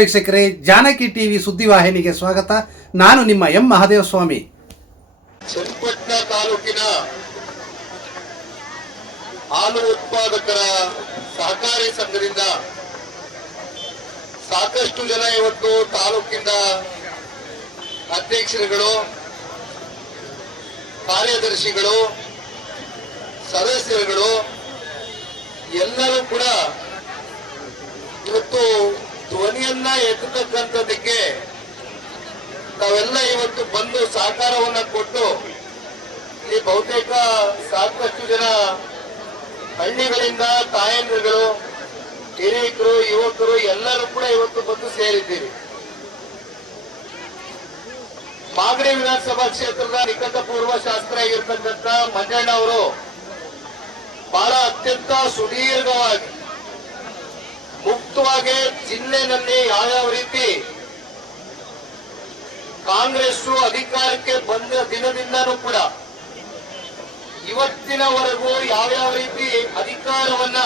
ವೀಕ್ಷಕರೇ, ಜಾನಕಿ ಟಿವಿ ಸುದ್ದಿವಾಹಿನಿಗೆ ಸ್ವಾಗತ. ನಾನು ನಿಮ್ಮ ಎಂ ಮಹಾದೇವ ಸ್ವಾಮಿ ಚನ್ನಪಟ್ಟಣ ತಾಲೂಕಿನ ಹಾಲು ಉತ್ಪಾದಕರ ಸಹಕಾರಿ ಸಂಘದಿಂದ ಸಾಕಷ್ಟು ಜನ ಇವತ್ತು ತಾಲೂಕಿನ ಅಧ್ಯಕ್ಷರುಗಳು, ಕಾರ್ಯದರ್ಶಿಗಳು, ಸದಸ್ಯರುಗಳು, ಎಲ್ಲರೂ ಕೂಡ ಇವತ್ತು ಧ್ವನಿಯನ್ನ ಎತ್ತತಕ್ಕಂಥದ್ದಕ್ಕೆ ತಾವೆಲ್ಲ ಇವತ್ತು ಬಂದು ಸಹಕಾರವನ್ನ ಕೊಟ್ಟು ಈ ಬಹುತೇಕ ಸಾಕಷ್ಟು ಜನ ಹಳ್ಳಿಗಳಿಂದ ತಾಯಂದಿರುಗಳು ಹಿರಿಯಕರು ಯುವಕರು ಎಲ್ಲರೂ ಕೂಡ ಇವತ್ತು ಬಂದು ಸೇರಿದ್ದೀರಿ. ಮಾಗಡಿ ವಿಧಾನಸಭಾ ಕ್ಷೇತ್ರದ ನಿಕಟ ಪೂರ್ವ ಶಾಸ್ತ್ರ ಆಗಿರ್ತಕ್ಕಂಥ ಮಂಜಣ್ಣ ಅವರು ಬಹಳ ಅತ್ಯಂತ ಸುದೀರ್ಘವಾಗಿ ಮುಕ್ತವಾಗಿ ಜಿಲ್ಲೆನಲ್ಲಿ ಯಾವ್ಯಾವ ರೀತಿ ಕಾಂಗ್ರೆಸ್ ಅಧಿಕಾರಕ್ಕೆ ಬಂದ ದಿನದಿಂದನೂ ಕೂಡ ಇವತ್ತಿನವರೆಗೂ ಯಾವ್ಯಾವ ರೀತಿ ಅಧಿಕಾರವನ್ನ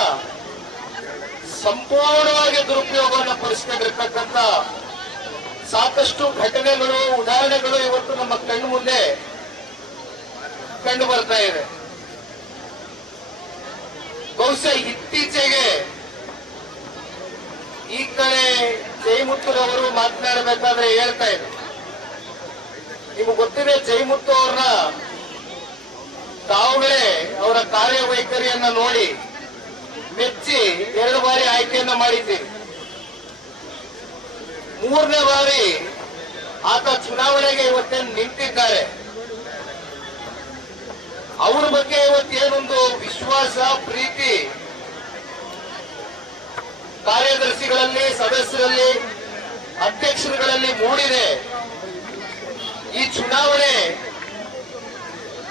ಸಂಪೂರ್ಣವಾಗಿ ದುರುಪಯೋಗವನ್ನು ಪಡಿಸ್ಕೊಂಡಿರ್ತಕ್ಕಂಥ ಸಾಕಷ್ಟು ಘಟನೆಗಳು, ಉದಾಹರಣೆಗಳು ಇವತ್ತು ನಮ್ಮ ಕಣ್ಣು ಮುಂದೆ ಕಂಡು ಬರ್ತಾ ಇದೆ. ಬಹುಶಃ ಇತ್ತೀಚೆಗೆ ಕಡೆ ಜೈಮುತ್ತುರವರು ಮಾತನಾಡಬೇಕಾದ್ರೆ ಹೇಳ್ತಾ ಇದ್ರು. ನಿಮ್ಗೆ ಗೊತ್ತಿದೆ ಜೈಮುತ್ತು ಅವ್ರನ್ನ ತಾವುಗಳೇ ಅವರ ಕಾರ್ಯವೈಖರಿಯನ್ನ ನೋಡಿ ಮೆಚ್ಚಿ ಎರಡು ಬಾರಿ ಆಯ್ಕೆಯನ್ನ ಮಾಡಿದ್ದೀರಿ. ಮೂರನೇ ಬಾರಿ ಆತ ಚುನಾವಣೆಗೆ ಇವತ್ತೇನು ನಿಂತಿದ್ದಾರೆ. ಅವ್ರ ಬಗ್ಗೆ ಇವತ್ತೇನೊಂದು ವಿಶ್ವಾಸ, ಪ್ರೀತಿ ಕಾರ್ಯದರ್ಶಿಗಳಲ್ಲಿ ಸದಸ್ಯರಲ್ಲಿ, ಅಧ್ಯಕ್ಷರುಗಳಲ್ಲಿ ಮೂಡಿದೆ. ಈ ಚುನಾವಣೆ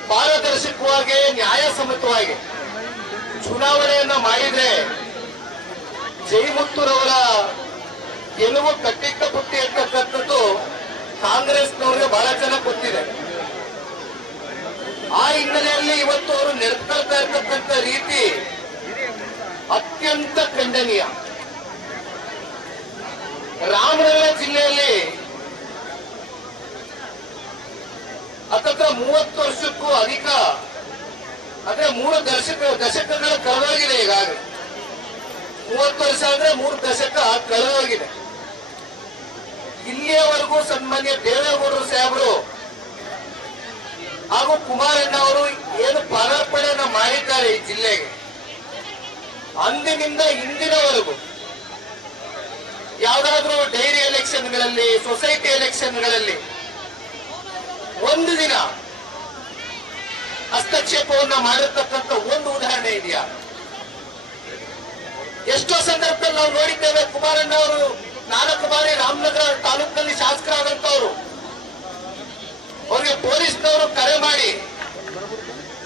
ಪಾರದರ್ಶಕವಾಗಿ, ನ್ಯಾಯಸಮ್ಮತವಾಗಿ ಚುನಾವಣೆಯನ್ನ ಮಾಡಿದ್ರೆ ಜೈಮುತ್ತೂರವರ ಗೆಲುವು ಕಟ್ಟಿಟ್ಟ ಬುತ್ತಿ ಅಂತಕ್ಕಂಥದ್ದು ಕಾಂಗ್ರೆಸ್ನವ್ರಿಗೆ ಬಹಳ ಜನ ಗೊತ್ತಿದೆ. ಆ ಹಿನ್ನೆಲೆಯಲ್ಲಿ ಇವತ್ತು ಅವರು ನಡೆಸ್ತಾ ಇರ್ತಕ್ಕಂಥ ರೀತಿ ಅತ್ಯಂತ ಖಂಡನೀಯ. ರಾಮನಗರ ಜಿಲ್ಲೆಯಲ್ಲಿ ಹತ್ತತ್ರ ಮೂವತ್ತು ವರ್ಷಕ್ಕೂ ಅಧಿಕ, ಅಂದ್ರೆ ಮೂರು ದಶಕ, ದಶಕಗಳ ಕಳೆದೋಗಿದೆ ಈಗಾಗಲೇ. ಮೂವತ್ತು ವರ್ಷ ಅಂದ್ರೆ ಮೂರು ದಶಕ ಕಳೆದೋಗಿದೆ. ಇಲ್ಲಿಯವರೆಗೂ ಸನ್ಮಾನ್ಯ ದೇವೇಗೌಡರು ಸಾಹೇಬರು ಹಾಗೂ ಕುಮಾರಣ್ಣ ಅವರು ಏನು ಪಾದಾರ್ಪಣೆಯನ್ನು ಮಾಡಿದ್ದಾರೆ ಈ ಜಿಲ್ಲೆಗೆ. ಅಂದಿನಿಂದ ಇಂದಿನವರೆಗೂ ಯಾವ್ದಾದ್ರೂ ಡೈರಿ ಎಲೆಕ್ಷನ್ಗಳಲ್ಲಿ, ಸೊಸೈಟಿ ಎಲೆಕ್ಷನ್ಗಳಲ್ಲಿ ಒಂದು ದಿನ ಹಸ್ತಕ್ಷೇಪವನ್ನ ಮಾಡಿರ್ತಕ್ಕಂಥ ಒಂದು ಉದಾಹರಣೆ ಇದೆಯಾ? ಎಷ್ಟೋ ಸಂದರ್ಭದಲ್ಲಿ ನಾವು ನೋಡಿದ್ದೇವೆ, ಕುಮಾರಣ್ಣ ಅವರು ನಾಲ್ಕು ಬಾರಿ ರಾಮನಗರ ತಾಲೂಕಿನಲ್ಲಿ ಶಾಸಕರಾದಂತವರು ಅವರಿಗೆ ಪೊಲೀಸ್ನವರು ಕರೆ ಮಾಡಿ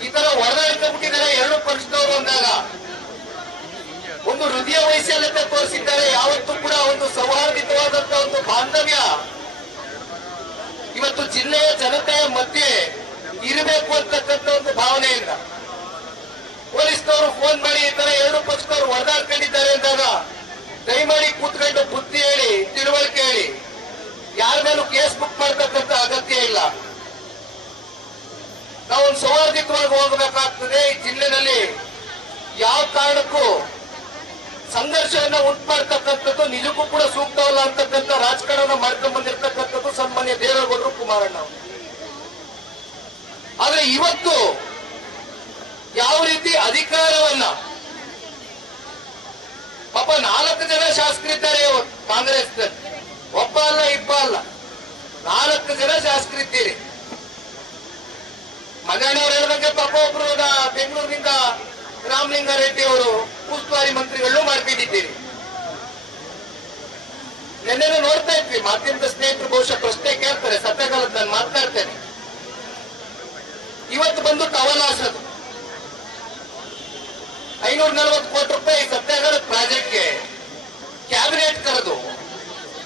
ಈ ತರ ಹೊಡೆದಾಡ್ಕೊಂಡ್ಬಿಟ್ಟಿದ್ದಾರೆ, ಎರಡು ಪಕ್ಷದವರು ಅಂದಾಗ. ಹೃದಯ ವೈಶಾಲ್ಯತೆ ತೋರಿಸಿದ್ದಾರೆ. ಯಾವತ್ತೂ ಕೂಡ ಒಂದು ಸೌಹಾರ್ದಿತವಾದಂತಹ ಒಂದು ಬಾಂಧವ್ಯ ಇವತ್ತು ಜಿಲ್ಲೆಯ ಜನತೆಯ ಮಧ್ಯೆ ಇರಬೇಕು ಅಂತಕ್ಕಂಥ ಒಂದು ಭಾವನೆಯಿಂದ. ಪೊಲೀಸ್ನವರು ಫೋನ್ ಮಾಡಿ ಈ ತರ ಎರಡು ಪಕ್ಷದವರು ಹೊಡೆದಾಡ್ಕೊಂಡಿದ್ದಾರೆ ಅಂದಾಗ ದಯಮಾಡಿ ಕೂತ್ಕೊಂಡು ಬುದ್ಧಿ ಹೇಳಿ, ತಿಳುವಳಿಕೆ ಹೇಳಿ. ಯಾರ ಮೇಲೂ ಕೇಸ್ ಬುಕ್ ಮಾಡ್ತಕ್ಕಂಥ ಅಗತ್ಯ ಇಲ್ಲ. ನಾವು ಸೌಹಾರ್ದಿತವಾಗಿ ಹೋಗಬೇಕಾಗ್ತದೆ. ಈ ಜಿಲ್ಲೆನಲ್ಲಿ ಯಾವ ಕಾರಣಕ್ಕೂ ಸಂಘರ್ಷವನ್ನ ಉಂಟು ಮಾಡ್ತಕ್ಕಂಥದ್ದು ನಿಜಕ್ಕೂ ಕೂಡ ಸೂಕ್ತವಲ್ಲ ಅಂತಕ್ಕಂಥ ರಾಜಕಾರಣ ಮಾಡ್ಕೊಂಡ್ ಬಂದಿರ್ತಕ್ಕಂಥದ್ದು ಸನ್ಮಾನ್ಯ ದೇವೇಗೌಡರು ಕುಮಾರಣ್ಣ ಅವರು. ಆದ್ರೆ ಇವತ್ತು ಯಾವ ರೀತಿ ಅಧಿಕಾರವನ್ನ ಪಾಪ ನಾಲ್ಕು ಜನ ಶಾಸಕರಿದ್ದಾರೆ ಕಾಂಗ್ರೆಸ್ ಒಬ್ಬ ಅಲ್ಲ, ಇಬ್ಬ ಅಲ್ಲ. ನಾಲ್ಕು ಜನ ಶಾಸಕರಿದ್ದೀರಿ ಅವ್ರು ಹೇಳಿದಂಗೆ ಪಾಪ ಒಬ್ರು ಬೆಂಗಳೂರಿನಿಂದ ರಾಮಲಿಂಗಾರೆಡ್ಡಿ ಅವರು ಉಸ್ತುವಾರಿ ಮಂತ್ರಿಗಳನ್ನು ಮಾಡ್ಕೊಂಡಿದ್ದೀರಿ ನಿನ್ನೆನೂ ನೋಡ್ತಾ ಇದ್ವಿ, ಮಾಧ್ಯಮದ ಸ್ನೇಹಿತರು ಬಹುಶಃ ಪ್ರಶ್ನೆ ಕೇಳ್ತಾರೆ ಸತ್ಯಕಾಲದ ನಾನು ಮಾತನಾಡ್ತೇನೆ ಇವತ್ತು ಬಂದು ಟವಲಾಸದು ಐನೂರ ನಲವತ್ತು ಕೋಟಿ ರೂಪಾಯಿ ಸತ್ಯಾಗ್ರಹ ಪ್ರಾಜೆಕ್ಟ್ಗೆ ಕ್ಯಾಬಿನೆಟ್ ಕರೆದು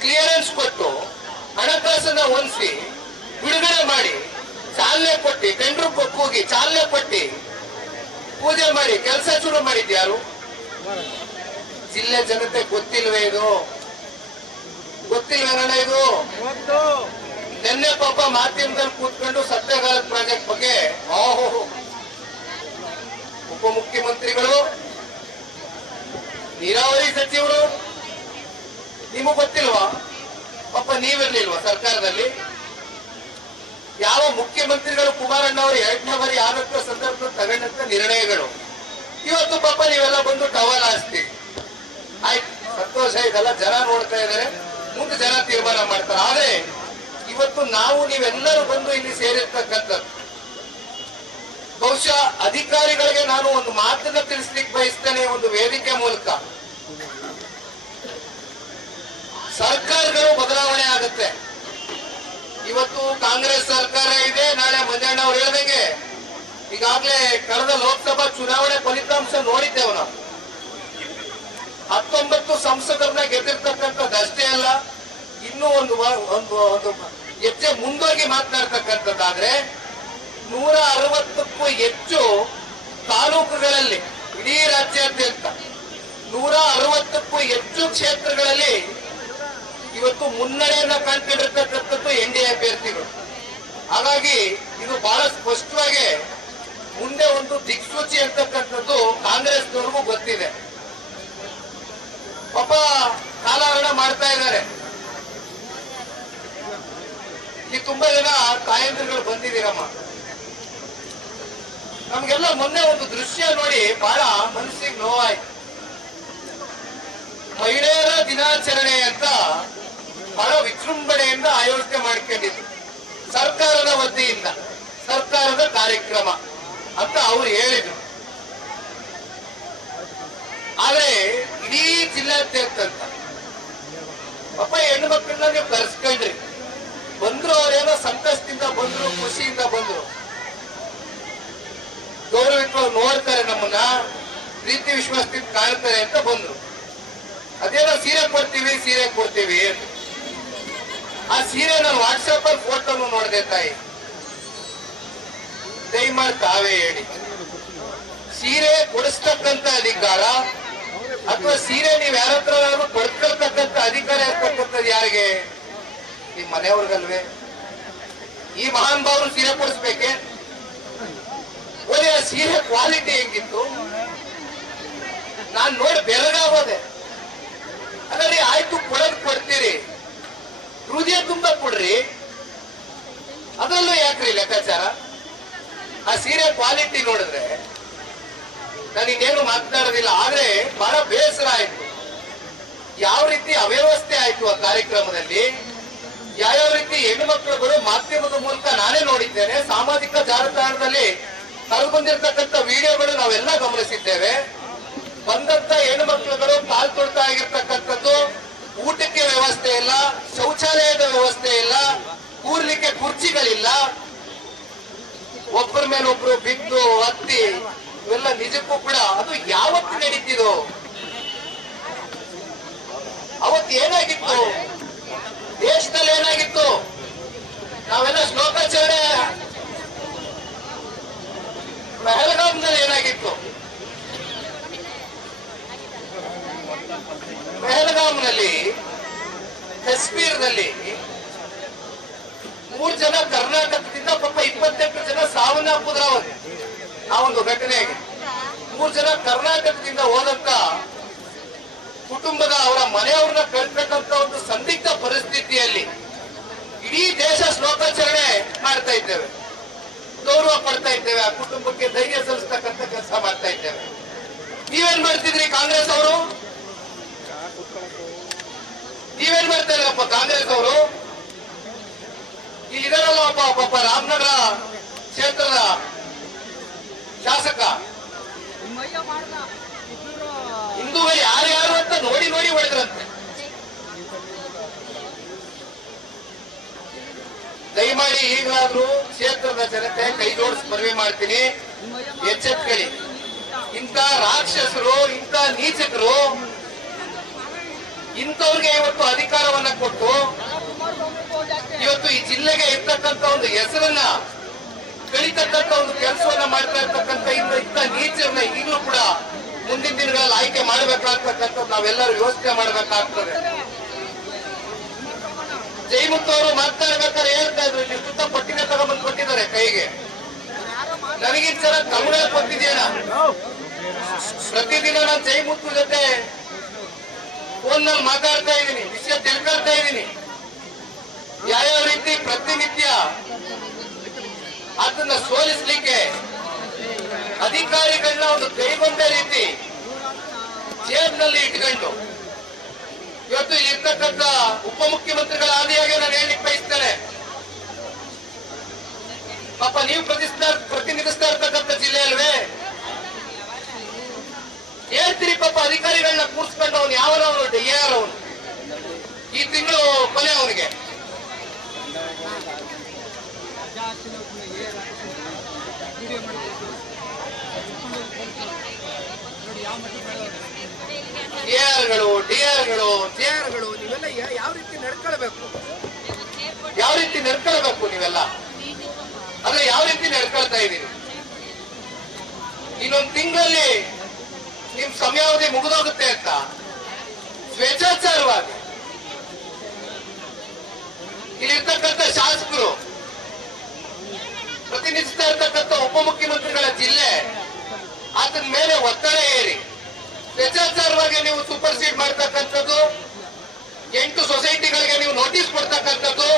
ಕ್ಲಿಯರೆನ್ಸ್ ಕೊಟ್ಟು ಹಣಕಾಸನ್ನ ಹೊಂದಿಸಿ ಬಿಡುಗಡೆ ಮಾಡಿ ಚಾಲನೆ ಕೊಟ್ಟು ಟೆಂಡರ್ ಹೋಗಿ ಚಾಲನೆ ಕೊಟ್ಟು ಪೂಜೆ ಮಾಡಿ, ಕೆಲಸ ಶುರು ಮಾಡಿದ್ಯಾರು? ಜಿಲ್ಲೆ ಜನತೆ ಗೊತ್ತಿಲ್ವೇ ಇದು? ಗೊತ್ತಿಲ್ವೇನ ಇದು? ನಿನ್ನೆ ಪಾಪ ಮಾಧ್ಯಮದಲ್ಲಿ ಕೂತ್ಕೊಂಡು ಸತ್ಯಗಾಲ ಪ್ರಾಜೆಕ್ಟ್ ಬಗ್ಗೆ ಉಪ ಉಪಮುಖ್ಯಮಂತ್ರಿಗಳು ನೀರಾವರಿ ಸಚಿವರು ನಿಮಗ್ ಗೊತ್ತಿಲ್ವಾ? ಪಾಪ ನೀವಿರ್ಲಿಲ್ವಾ ಸರ್ಕಾರದಲ್ಲಿ? ಯಾವ ಮುಖ್ಯಮಂತ್ರಿಗಳು ಕುಮಾರಣ್ಣ ಅವರು ಎರಡನೇ ಬಾರಿ ಆದಂತ ಸಂದರ್ಭದಲ್ಲಿ ತಗೊಂಡಂತ ನಿರ್ಣಯಗಳು? ಇವತ್ತು ಪಾಪ ನೀವೆಲ್ಲ ಬಂದು ಟವಲ್ ಆಸ್ತಿ ಆಯ್ತು, ಸಂತೋಷ ಇದೆಲ್ಲ ಜನ ನೋಡ್ತಾ ಇದಾರೆ ಮುಂದೆ ಜನ ತೀರ್ಮಾನ ಮಾಡ್ತಾರೆ. ಆದ್ರೆ ಇವತ್ತು ನಾವು, ನೀವೆಲ್ಲರೂ ಬಂದು ಇಲ್ಲಿ ಸೇರಿರ್ತಕ್ಕಂಥದ್ದು. ಬಹುಶಃ ಅಧಿಕಾರಿಗಳಿಗೆ ನಾನು ಒಂದು ಮಾತನ್ನ ತಿಳಿಸ್ಲಿಕ್ಕೆ ಬಯಸ್ತೇನೆ, ಒಂದು ವೇದಿಕೆ ಮೂಲಕ. ಸರ್ಕಾರಗಳು ಬದಲಾವಣೆ ಆಗುತ್ತೆ. ಇವತ್ತು ಕಾಂಗ್ರೆಸ್ ಸರ್ಕಾರ ಇದೆ, ನಾಳೆ ಮಂಜಣ್ಣ ಅವ್ರು ಹೇಳ್ದಂಗೆ ಈಗಾಗಲೇ ಕಳೆದ ಲೋಕಸಭಾ ಚುನಾವಣೆ ಫಲಿತಾಂಶ ನೋಡಿದ್ದೇವೆ ನಾವು. ಹತ್ತೊಂಬತ್ತು ಸಂಸದರನ್ನ ಗೆದ್ದಿರ್ತಕ್ಕಂಥದ್ದು ಅಷ್ಟೇ ಅಲ್ಲ, ಇನ್ನೂ ಒಂದು ಒಂದು ಒಂದು ಹೆಚ್ಚೆ ಮುಂದೋಗಿ ಮಾತನಾಡ್ತಕ್ಕಂಥದ್ದಾದ್ರೆ, ನೂರ ಅರವತ್ತಕ್ಕೂ ಹೆಚ್ಚು ತಾಲೂಕುಗಳಲ್ಲಿ, ಇಡೀ ರಾಜ್ಯಾದ್ಯಂತ ನೂರ ಅರವತ್ತಕ್ಕೂ ಹೆಚ್ಚು ಕ್ಷೇತ್ರಗಳಲ್ಲಿ ಇವತ್ತು ಮುನ್ನಡೆಯನ್ನ ಕಾಣ್ತಿರ್ತಕ್ಕಂಥದ್ದು ಎನ್ ಡಿ ಅಭ್ಯರ್ಥಿಗಳು. ಹಾಗಾಗಿ ಇದು ಬಹಳ ಸ್ಪಷ್ಟವಾಗಿ ಮುಂದೆ ಒಂದು ದಿಕ್ಸೂಚಿ ಅಂತಕ್ಕಂಥದ್ದು ಕಾಂಗ್ರೆಸ್ನವ್ರಿಗೂ ಗೊತ್ತಿದೆ. ಪಾಪ ಕಾಲಹರಣ ಮಾಡ್ತಾ ಇದ್ದಾರೆ. ಇಲ್ಲಿ ತುಂಬಾ ಜನ ತಾಯಂದ್ರಗಳು ಬಂದಿದ್ದೀರಮ್ಮ. ನಮ್ಗೆಲ್ಲ ಮೊನ್ನೆ ಒಂದು ದೃಶ್ಯ ನೋಡಿ ಬಹಳ ಮನಸ್ಸಿಗೆ ನೋವಾಯ್ತು. ಮಹಿಳೆಯರ ದಿನಾಚರಣೆ ಅಂತ ಬಹಳ ವಿಜೃಂಭಣೆಯಿಂದ ಆಯೋಜನೆ ಮಾಡ್ಕೊಂಡಿದ್ರು ಸರ್ಕಾರದ ವತಿಯಿಂದ, ಸರ್ಕಾರದ ಕಾರ್ಯಕ್ರಮ. ಅಂತ ಅವರು ಹೇಳಿದ್ರು. ಆದ್ರೆ ಇಡೀ ಜಿಲ್ಲಾದ್ಯಂತ ಪಾಪ ಹೆಣ್ಣು ಮಕ್ಕಳನ್ನ ನೀವು ಕರೆಸ್ಕೊಂಡ್ರಿ. ಬಂದ್ರು ಅವ್ರೇನೋ ಸಂತಸದಿಂದ ಬಂದ್ರು, ಖುಷಿಯಿಂದ ಬಂದ್ರು. ಗೌರವಿತ್ವಾಗಿ ನೋಡ್ತಾರೆ ನಮ್ಮನ್ನ, ಪ್ರೀತಿ ವಿಶ್ವಾಸದಿಂದ ಕಾಣ್ತಾರೆ ಅಂತ ಬಂದ್ರು. ಅದೇನೋ ಸೀರೆ ಕೊಡ್ತೀವಿ ಸೀರೆ ಕೊಡ್ತೀವಿ ಆ ಸೀರೆ ನಾನು ವಾಟ್ಸಪ್ ಅಲ್ಲಿ ಫೋಟೋನು ನೋಡಿದೆ ತಾಯಿ. ದಯಮಾಡಿ ತಾವೇ ಹೇಳಿ. ಸೀರೆ ಕೊಡಿಸ್ತಕ್ಕಂತ ಅಧಿಕಾರ ಅಥವಾ ಸೀರೆ ನೀವ್ ಯಾರ ಹತ್ರ ಪಡ್ಕೊಳ್ತಕ್ಕಂತ ಅಧಿಕಾರ ಇರ್ತಕ್ಕಂಥದ್ದು ಯಾರಿಗೆ? ನಿಮ್ ಮನೆಯವ್ರಿಗಲ್ವೇ? ಈ ಮಹಾನ್ ಭಾವರು ಸೀರೆ ಕೊಡಿಸ್ಬೇಕೆ? ಓದಿ ಆ ಸೀರೆ ಕ್ವಾಲಿಟಿ ಹೆಂಗಿತ್ತು? ನಾನ್ ನೋಡಿ ಬೆರಗಾಗೋದೆ. ಅದರಲ್ಲಿ ಆಯ್ತು, ಕೊಡೋದ್ ಕೊಡ್ತೀರಿ. ಹೃದಯ ತುಂಬ ಕೊಡ್ರಿ. ಅದರಲ್ಲೂ ಯಾಕ್ರಿ ಲೆಕ್ಕಾಚಾರ? ಆ ಸೀರೆ ಕ್ವಾಲಿಟಿ ನೋಡಿದ್ರೆ ನಾನು ಇನ್ನೇನು ಮಾತನಾಡೋದಿಲ್ಲ, ಆದ್ರೆ ಬಹಳ ಬೇಸರ ಆಯ್ತು. ಯಾವ ರೀತಿ ಅವ್ಯವಸ್ಥೆ ಆಯ್ತು ಆ ಕಾರ್ಯಕ್ರಮದಲ್ಲಿ? ಯಾವ್ಯಾವ ರೀತಿ ಹೆಣ್ಣು ಮಕ್ಕಳುಗಳು ಮಾಧ್ಯಮದ ಮೂಲಕ ನಾನೇ ನೋಡಿದ್ದೇನೆ, ಸಾಮಾಜಿಕ ಜಾಲತಾಣದಲ್ಲಿ ಕರು ಬಂದಿರತಕ್ಕಂಥ ವಿಡಿಯೋಗಳು ನಾವೆಲ್ಲ ಗಮನಿಸಿದ್ದೇವೆ. ಬಂದಂತ ಹೆಣ್ಣು ಮಕ್ಕಳುಗಳು ಕಾಲ್ ಆಗಿರ್ತಕ್ಕಂಥದ್ದು ಊಟಕ್ಕೆ ವ್ಯವಸ್ಥೆ ಇಲ್ಲ, ಶೌಚಾಲಯದ ವ್ಯವಸ್ಥೆ ಇಲ್ಲ, ಕೂರ್ಲಿಕ್ಕೆ ಕುರ್ಚಿಗಳಿಲ್ಲ ಒಬ್ಬರ ಮೇಲೆ ಒಬ್ರು ಬಿದ್ದು ಹತ್ತಿ, ಇವೆಲ್ಲ ನಿಜಕ್ಕೂ ಕೂಡ ಅದು ಯಾವತ್ತು ನಡೀತಿದೋ? ಅವತ್ತು ಏನಾಗಿತ್ತು? ದೇಶದಲ್ಲಿ ಏನಾಗಿತ್ತು? ನಾವೆಲ್ಲ ಶ್ಲೋಕಾಚರಣೆ ಪಹಲ್ಗಾಮ್ನಲ್ಲಿ ಏನಾಗಿತ್ತು? ಪಹಲ್ಗಾಮ್ನಲ್ಲಿ ಕಾಶ್ಮೀರದಲ್ಲಿ ಮೂರ್ ಜನ ಕರ್ನಾಟಕದಿಂದ ಪಾಪ ಇಪ್ಪತ್ತೆಂಟು ಜನ ಸಾವನ್ನಪ್ಪಿದ್ರ ಅವರು ಆ ಒಂದು ಘಟನೆ ಮೂರು ಜನ ಕರ್ನಾಟಕದಿಂದ ಹೋದಂತ ಕುಟುಂಬದ ಅವರ ಮನೆಯವ್ರನ್ನ ಕಳ್ತಕ್ಕಂತ ಒಂದು ಸಂದಿಗ್ಧ ಪರಿಸ್ಥಿತಿಯಲ್ಲಿ ಇಡೀ ದೇಶ ಶ್ಲೋಕಾಚರಣೆ ಮಾಡ್ತಾ ಇದ್ದೇವೆ. ಗೌರವ ಪಡ್ತಾ ಇದ್ದೇವೆ. ಆ ಕುಟುಂಬಕ್ಕೆ ಧೈರ್ಯ ಸಲ್ಲಿಸ್ತಕ್ಕಂಥ ಕೆಲಸ ಮಾಡ್ತಾ ಇದ್ದೇವೆ. ನೀವೇನ್ ಮಾಡ್ತಿದ್ರಿ ಕಾಂಗ್ರೆಸ್ ಅವರು? ನೀವೇನ್ ಮಾಡ್ತಾ ಇದ್ರಪ್ಪ ಕಾಂಗ್ರೆಸ್ ಅವರು? ಇಲ್ಲಿದಾರಲ್ಲ ಒಬ್ಬ ಪಾಪ ರಾಮನಗರ ಕ್ಷೇತ್ರದ ಶಾಸಕ. ಯಾರು ಯಾರ್ಯಾರು ಅಂತ ನೋಡಿ ನೋಡಿ ಹೊಡೆದ್ರಂತೆ. ದಯಮಾಡಿ ಈಗಾದ್ರೂ ಕ್ಷೇತ್ರದ ಜನತೆ ಕೈ ಜೋಡಿಸಿ ಮನವಿ ಮಾಡ್ತೀನಿ. ಎಚ್ಚೆತ್ಕೊಳ್ಳಿ. ಇಂಥ ರಾಕ್ಷಸರು ಇಂಥ ನೀಚಕರು ಇಂಥವ್ರಿಗೆ ಇವತ್ತು ಅಧಿಕಾರವನ್ನ ಕೊಟ್ಟು ಇವತ್ತು ಈ ಜಿಲ್ಲೆಗೆ ಇರ್ತಕ್ಕಂಥ ಒಂದು ಹೆಸರನ್ನ ಕಳಿತಕ್ಕಂಥ ಒಂದು ಕೆಲಸವನ್ನ ಮಾಡ್ತಾ ಇರ್ತಕ್ಕಂಥ ಇಂಥ ನೀಚರನ್ನ ಈಗಲೂ ಕೂಡ ಮುಂದಿನ ದಿನಗಳಲ್ಲಿ ಆಯ್ಕೆ ಮಾಡಬೇಕಾಗ್ತಕ್ಕಂಥ ನಾವೆಲ್ಲರೂ ಯೋಚನೆ ಮಾಡಬೇಕಾಗ್ತದೆ. ಜೈಮುತ್ತ ಅವರು ಮಾತಾಡ್ಬೇಕಾದ್ರೆ ಹೇಳ್ತಾ ಇದ್ರು ಇಲ್ಲಿ ಸುತ್ತ ಪಟ್ಟಿನ ತಗೊಂಡ್ಬಂದು ಕೊಟ್ಟಿದ್ದಾರೆ ಕೈಗೆ. ನನಗಿನ್ ಸಲ ತಮಿಳ ಕೊಟ್ಟಿದ್ದೀನ ಪ್ರತಿದಿನ ನಾನು ಜೈಮುತ್ತು ಜೊತೆ ಫೋನ್ನಲ್ಲಿ ಮಾತಾಡ್ತಾ ಇದ್ದೀನಿ, ವಿಷಯ ತಿಳ್ಕೊಳ್ತಾ ಇದ್ದೀನಿ. ಯಾವ್ಯಾವ ರೀತಿ ಪ್ರತಿನಿತ್ಯ ಅದನ್ನ ಸೋಲಿಸ್ಲಿಕ್ಕೆ ಅಧಿಕಾರಿಗಳನ್ನ ಒಂದು ಕೈಗೊಂಡ ರೀತಿ ಜೇಬ್ನಲ್ಲಿ ಇಟ್ಕೊಂಡು. ಇವತ್ತು ಇರ್ತಕ್ಕಂಥ ಉಪಮುಖ್ಯಮಂತ್ರಿಗಳ ಆದಿಯಾಗಿ ನಾನು ಹೇಳಿ ಬಯಸ್ತೇನೆ. ಪಾಪ ನೀವು ಪ್ರತಿಸ್ತಾ ಪ್ರತಿನಿಧಿಸ್ತಾ ಇರ್ತಕ್ಕಂಥ ಜಿಲ್ಲೆ ಅಲ್ವೇ? ಹೇಳ್ತೀರಿ ಪಾಪ ಅಧಿಕಾರಿಗಳನ್ನ ಕೂರಿಸ್ಕೊಂಡು ಅವನು ಯಾವ ಡಿ ಅವನು. ಈ ತಿಂಗಳು ಕೊನೆ ಅವನಿಗೆ. ಎಆರ್ಗಳು ಡಿಆರ್ಗಳು ಜೆಆರ್ಗಳು ನೀವೆಲ್ಲ ಯಾವ ರೀತಿ ನಡ್ಕೊಳ್ಬೇಕು? ಯಾವ ರೀತಿ ನಡ್ಕೊಳ್ಬೇಕು ನೀವೆಲ್ಲ? ಅಂದ್ರೆ ಯಾವ ರೀತಿ ನಡ್ಕೊಳ್ತಾ ಇದ್ದೀರಿ? ಇನ್ನೊಂದು ತಿಂಗಳಲ್ಲಿ ನಿಮ್ ಸಮಯಾವಧಿ ಮುಗಿದೋಗುತ್ತೆ ಅಂತ ಸ್ವೇಚ್ಛಾಚಾರವಾಗಿ ಇಲ್ಲಿರ್ತಕ್ಕಂಥ ಶಾಸಕರು, ಪ್ರತಿನಿಧಿಸ್ತಾ ಇರ್ತಕ್ಕಂಥ ಉಪಮುಖ್ಯಮಂತ್ರಿಗಳ ಜಿಲ್ಲೆ, ಆತನ ಮೇಲೆ ಒತ್ತಡ ಏರಿ ಸ್ವೇಚ್ಛಾಚಾರವಾಗಿ ನೀವು ಸೂಪರ್ ಸೀಡ್ ಮಾಡ್ತಕ್ಕಂಥದ್ದು, ಎಂಟು ಸೊಸೈಟಿಗಳಿಗೆ ನೀವು ನೋಟಿಸ್ ಕೊಡ್ತಕ್ಕಂಥದ್ದು.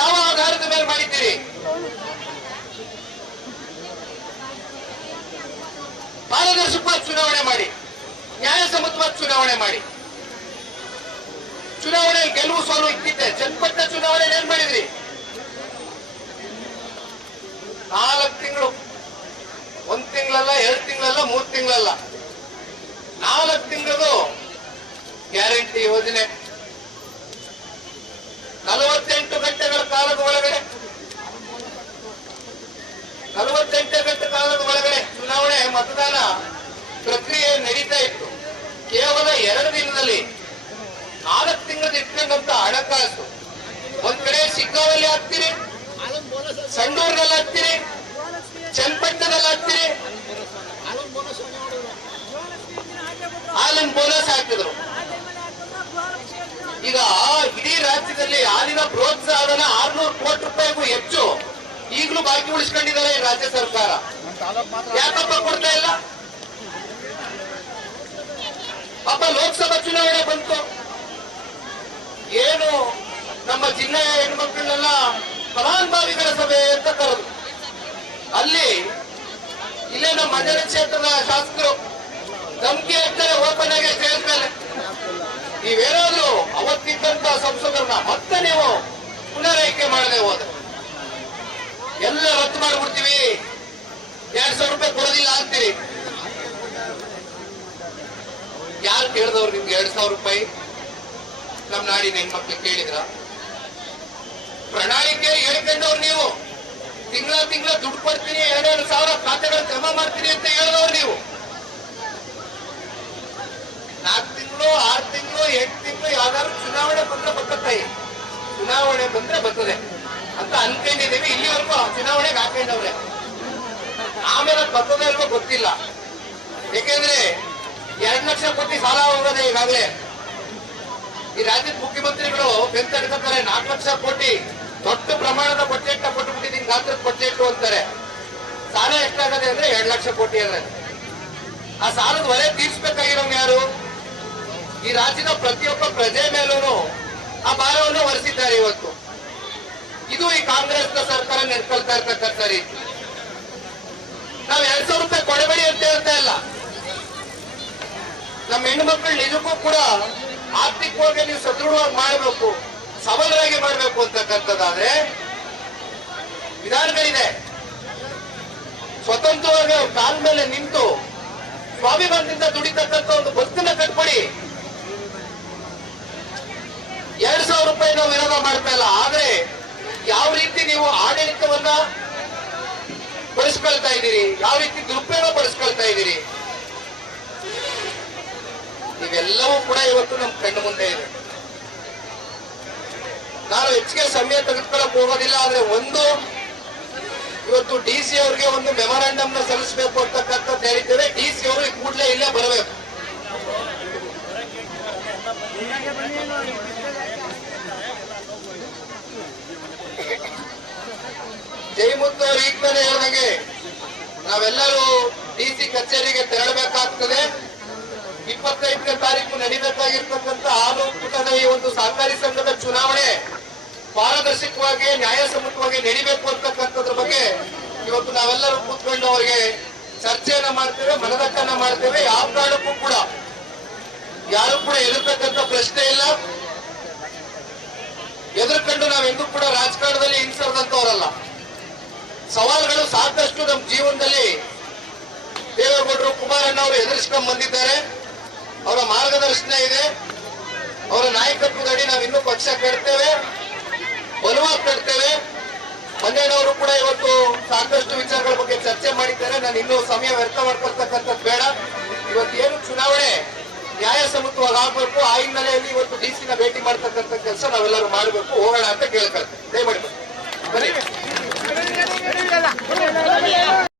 ಯಾವ ಆಧಾರದ ಮೇಲೆ ಮಾಡಿದ್ದೀರಿ? ಪಾರದರ್ಶಕವಾದ ಚುನಾವಣೆ ಮಾಡಿ ನ್ಯಾಯಸಮ್ಮತವಾದ ಚುನಾವಣೆ ಮಾಡಿ. ಚುನಾವಣೆ ಗೆಲುವು ಸೋಲು ಇಟ್ಟಿದ್ದೆ. ಜನಪಟ್ಟ ಚುನಾವಣೆ ಏನ್ ಮಾಡಿದ್ರಿ? ನಾಲ್ಕು ತಿಂಗಳು ಒಂದ್ ತಿಂಗಳಲ್ಲ ಎರಡ್ ತಿಂಗಳಲ್ಲ ಮೂರ್ ತಿಂಗಳಲ್ಲ. ನಾಲ್ಕು ತಿಂಗಳದು ಗ್ಯಾರಂಟಿ ಯೋಜನೆ. ನಲವತ್ತೆಂಟು ಗಂಟೆಗಳ ಕಾಲದ ಒಳಗಡೆ. ನಲವತ್ತೆಂಟು ಗಂಟೆ ಕಾಲದ ಒಳಗಡೆ ಚುನಾವಣೆ ಮತದಾನ ಪ್ರಕ್ರಿಯೆ ನಡೀತಾ ಇತ್ತು. ಕೇವಲ ಎರಡು ದಿನದಲ್ಲಿ ನಾಲ್ಕು ತಿಂಗಳದ ಇಟ್ಕೊಂಡಂತ ಹಣಕಾಸು. ಒಂದ್ ಕಡೆ ಸಿಗ್ಗಾವಲ್ಲಿ ಹಾಕ್ತೀರಿ ಸಂಡೂರ್ನಲ್ಲಿ ಹಾಕ್ತೀರಿ ಚನ್ನಪಟ್ಟಣದಲ್ಲಿ ಹಾಲಿನ ಬೋನಸ್ ಹಾಕಿದ್ರು. ಈಗ ಇಡೀ ರಾಜ್ಯದಲ್ಲಿ ಹಾಲಿನ ಪ್ರೋತ್ಸಾಹನ ಆರ್ನೂರು ಕೋಟಿ ರೂಪಾಯಿಗೂ ಹೆಚ್ಚು ಈಗಲೂ ಬಾಕಿ ಉಳಿಸ್ಕೊಂಡಿದ್ದಾರೆ ರಾಜ್ಯ ಸರ್ಕಾರ. ಯಾಕಪ್ಪ ಕೊಡ್ತಾ ಇಲ್ಲ? ಅಪ್ಪ ಲೋಕಸಭಾ ಚುನಾವಣೆ ಬಂತು. ಏನು ನಮ್ಮ ಜಿಲ್ಲೆಯ ಹೆಣ್ಮಕ್ಳನ್ನೆಲ್ಲ ಫಲಾನುಭವಿಗಳ ಸಭೆ ಅಂತ ಕರೆದು ಅಲ್ಲಿ ಇಲ್ಲೇ ನಮ್ಮ ಕ್ಷೇತ್ರದ ಶಾಸಕರು ಧಮಕಿ ಹಾಕ್ತಾರೆ ಓಪನ್ ಆಗಿ ಜೈಲ್ ಮೇಲೆ. ನೀವೇನಾದ್ರೂ ಅವತ್ತಿದ್ದಂತ ಸಂಸದರನ್ನ ಮತ್ತೆ ನೀವು ಪುನರಾಯ್ಕೆ ಮಾಡದೆ ಹೋದ್ರೆ ಎಲ್ಲ ರದ್ದು ಮಾಡಿಬಿಡ್ತೀವಿ. ಎರಡ್ ಸಾವಿರ ರೂಪಾಯಿ ಕೊಡೋದಿಲ್ಲ ಅಂತೀರಿ. ಯಾರು ಕೇಳಿದವ್ರು ನಿಮ್ಗೆ ಎರಡ್ ಸಾವಿರ ರೂಪಾಯಿ? ನಮ್ ನಾಡಿನ ಹೆಣ್ಮಕ್ಳು ಕೇಳಿದ್ರ. ಪ್ರಣಾಳಿಕೆ ಹೇಳ್ಕೊಂಡವ್ರು ನೀವು. ತಿಂಗಳ ತಿಂಗಳ ದುಡ್ಡು ಕೊಡ್ತೀನಿ, ಎರಡೆರಡು ಸಾವಿರ ಖಾತೆಗಳ ಜಮಾ ಮಾಡ್ತೀನಿ ಅಂತ ಹೇಳಿದವ್ರು ನೀವು. ನಾಲ್ಕು ತಿಂಗಳು, ಆರು ತಿಂಗಳು, ಎಂಟು ತಿಂಗಳು ಯಾವ್ದಾದ್ರು ಚುನಾವಣೆ ಬಂದ್ರೆ ಬರ್ತೈ ಚುನಾವಣೆ ಬಂದ್ರೆ ಬರ್ತದೆ. ಅಂತ ಅನ್ಕೊಂಡಿದ್ದೀವಿ, ಇಲ್ಲಿವರೆಗೂ ಚುನಾವಣೆಗೆ ಹಾಕೊಂಡವ್ರೆ. ಆಮೇಲೆ ಅದು ಬರ್ತದೆ ಇಲ್ವೋ ಗೊತ್ತಿಲ್ಲ. ಯಾಕೆಂದ್ರೆ ಎರಡು ಲಕ್ಷ ಕೋಟಿ ಸಾಲ ಹೋಗೋದೆ ಈಗಾಗಲೇ. ಈ ರಾಜ್ಯದ ಮುಖ್ಯಮಂತ್ರಿಗಳು ಬೆಂತಡ್ಕೊತಾರೆ ನಾಲ್ಕು ಲಕ್ಷ ಕೋಟಿ. ದೊಡ್ಡ ಪ್ರಮಾಣದ ಬಜೆಟ್ ಕೊಟ್ಬಿಟ್ಟಿದ್ದೀನಿ, ಗಾತ್ರದ ಬಜೆಟ್ ಅಂತಾರೆ. ಸಾಲ ಎಷ್ಟಾಗದೆ ಅಂದ್ರೆ ಎರಡು ಲಕ್ಷ ಕೋಟಿ ಅದ ಆ ಸಾಲದ ಹೊರೆ ತೀರ್ಸ್ಬೇಕಾಗಿರೋನು ಯಾರು? ಈ ರಾಜ್ಯದ ಪ್ರತಿಯೊಬ್ಬ ಪ್ರಜೆ ಮೇಲೂ ಆ ಭಾರವನ್ನು ಹೊರಿಸಿದ್ದಾರೆ ಇವತ್ತು. ಇದು ಈ ಕಾಂಗ್ರೆಸ್ ಸರ್ಕಾರ ನಡ್ಕೊಳ್ತಾ ಇರ್ತಕ್ಕಂಥ ರೀತಿ. ನಾವ್ ಎರಡ್ ಸಾವಿರ ರೂಪಾಯಿ ಕೊಡಬೇಡಿ ಅಂತ ಹೇಳ್ತಾ ಇಲ್ಲ. ನಮ್ಮ ಹೆಣ್ಣು ಮಕ್ಕಳು ನಿಜಕ್ಕೂ ಕೂಡ ಆರ್ಥಿಕವಾಗಿ ನೀವು ಸದೃಢವಾಗಿ ಮಾಡಬೇಕು. ಸಬಲರಾಗಿ ಮಾಡಬೇಕು ಅಂತಕ್ಕಂಥದ್ದಾದ್ರೆ ವಿಧಾನಗಳಿದೆ ಸ್ವತಂತ್ರವಾಗಿ ಕಾಲ ಮೇಲೆ ನಿಂತು ಸ್ವಾಭಿಮಾನದಿಂದ ದುಡಿತಕ್ಕಂಥ ಒಂದು ಬಸ್ತಿನ ಕಟ್ಪಡಿ ಎರಡ್ ಸಾವಿರ ರೂಪಾಯಿ ನಾವು ವಿರೋಧ ಮಾಡ್ತಾ ಇಲ್ಲ. ಆದ್ರೆ ಯಾವ ರೀತಿ ನೀವು ಆಡಳಿತವನ್ನ ಬಳಸ್ಕೊಳ್ತಾ ಇದ್ದೀರಿ? ಯಾವ ರೀತಿ ದುರುಪಯೋಗ ಪಡಿಸ್ಕೊಳ್ತಾ ಇದ್ದೀರಿ? ಇವೆಲ್ಲವೂ ಕೂಡ ಇವತ್ತು ನಮ್ಮ ಕಣ್ಣು ಮುಂದೆ ಇದೆ. ನಾನು ಹೆಚ್ಚಿಗೆ ಸಮಯ ತೆಗೆದುಕೊಳ್ಳಕ್ ಹೋಗೋದಿಲ್ಲ, ಆದ್ರೆ ಒಂದು ಇವತ್ತು ಡಿ ಸಿ ಅವ್ರಿಗೆ ಒಂದು ಮೆಮೊರಾಂಡಮ್ನ ಸಲ್ಲಿಸಬೇಕು ಅಂತಕ್ಕಂಥದ್ದು ಹೇಳಿದ್ದೇವೆ. ಡಿ ಸಿ ಅವರು ಕೂಡಲೇ ಇಲ್ಲೇ ಬರಬೇಕು. ಜೈಮುತ್ತು ಅವರು ಈಗ ಮೇಲೆ ಹೇಳಿದಂಗೆ ನಾವೆಲ್ಲರೂ ಡಿ ಸಿ ಕಚೇರಿಗೆ ತೆರಳಬೇಕಾಗ್ತದೆ. ಇಪ್ಪತ್ತೈದನೇ ತಾರೀಕು ನಡೀಬೇಕಾಗಿರ್ತಕ್ಕಂಥ ಹಾಲು ಈ ಒಂದು ಸಹಕಾರಿ ಸಂಘದ ಚುನಾವಣೆ ಪಾರದರ್ಶಕವಾಗಿ, ನ್ಯಾಯಸಮ್ಮತವಾಗಿ ನಡಿಬೇಕು ಅಂತಕ್ಕಂಥದ್ರ ಬಗ್ಗೆ ಇವತ್ತು ನಾವೆಲ್ಲರೂ ಕೂತ್ಕೊಂಡು ಅವರಿಗೆ ಚರ್ಚೆಯನ್ನ ಮಾಡ್ತೇವೆ ಮನದಟ್ಟನ ಮಾಡ್ತೇವೆ, ಯಾವ ಕಾರಣಕ್ಕೂ ಕೂಡ. ಯಾರು ಕೂಡ ಎದುರ್ತಕ್ಕಂಥ ಪ್ರಶ್ನೆ ಇಲ್ಲ. ಎದುರ್ಕೊಂಡು ನಾವೆಂದೂ ಕೂಡ ರಾಜಕಾರಣದಲ್ಲಿ ಹಿಂಸರದಂತವರಲ್ಲ ಸವಾಲುಗಳು ಸಾಕಷ್ಟು ನಮ್ಮ ಜೀವನದಲ್ಲಿ ದೇವೇಗೌಡರು, ಕುಮಾರಣ್ಣ ಅವರು ಎದುರಿಸ್ಕೊಂಡ್ ಬಂದಿದ್ದಾರೆ. ಅವರ ಮಾರ್ಗದರ್ಶನ ಇದೆ. ಅವರ ನಾಯಕತ್ವದಡಿ ನಾವು ಪಕ್ಷ ಕಟ್ತೇವೆ ಒಲವು ತರ್ತೇವೆ ಮಂಜಣ್ಣವರು ಕೂಡ ಇವತ್ತು ಸಾಕಷ್ಟು ವಿಚಾರಗಳ ಬಗ್ಗೆ ಚರ್ಚೆ ಮಾಡಿದ್ದಾರೆ. ನಾನು ಇನ್ನೂ ಸಮಯ ವ್ಯರ್ಥ ಮಾಡ್ಕೊಳ್ತಕ್ಕಂಥದ್ದು ಬೇಡ. ಇವತ್ತು ಏನು ಚುನಾವಣೆ ನ್ಯಾಯ ಆಗ್ಬೇಕು. ಆ ಹಿನ್ನೆಲೆಯಲ್ಲಿ ಇವತ್ತು ಡಿ ಸಿನ ಭೇಟಿ ಮಾಡ್ತಕ್ಕಂಥ ಕೆಲಸ ನಾವೆಲ್ಲರೂ ಮಾಡಬೇಕು. ಹೋಗೋಣ ಅಂತ ಕೇಳ್ಕೊಳ್ತೇವೆ ದಯಮಾಡಿ ಬನ್ನಿ.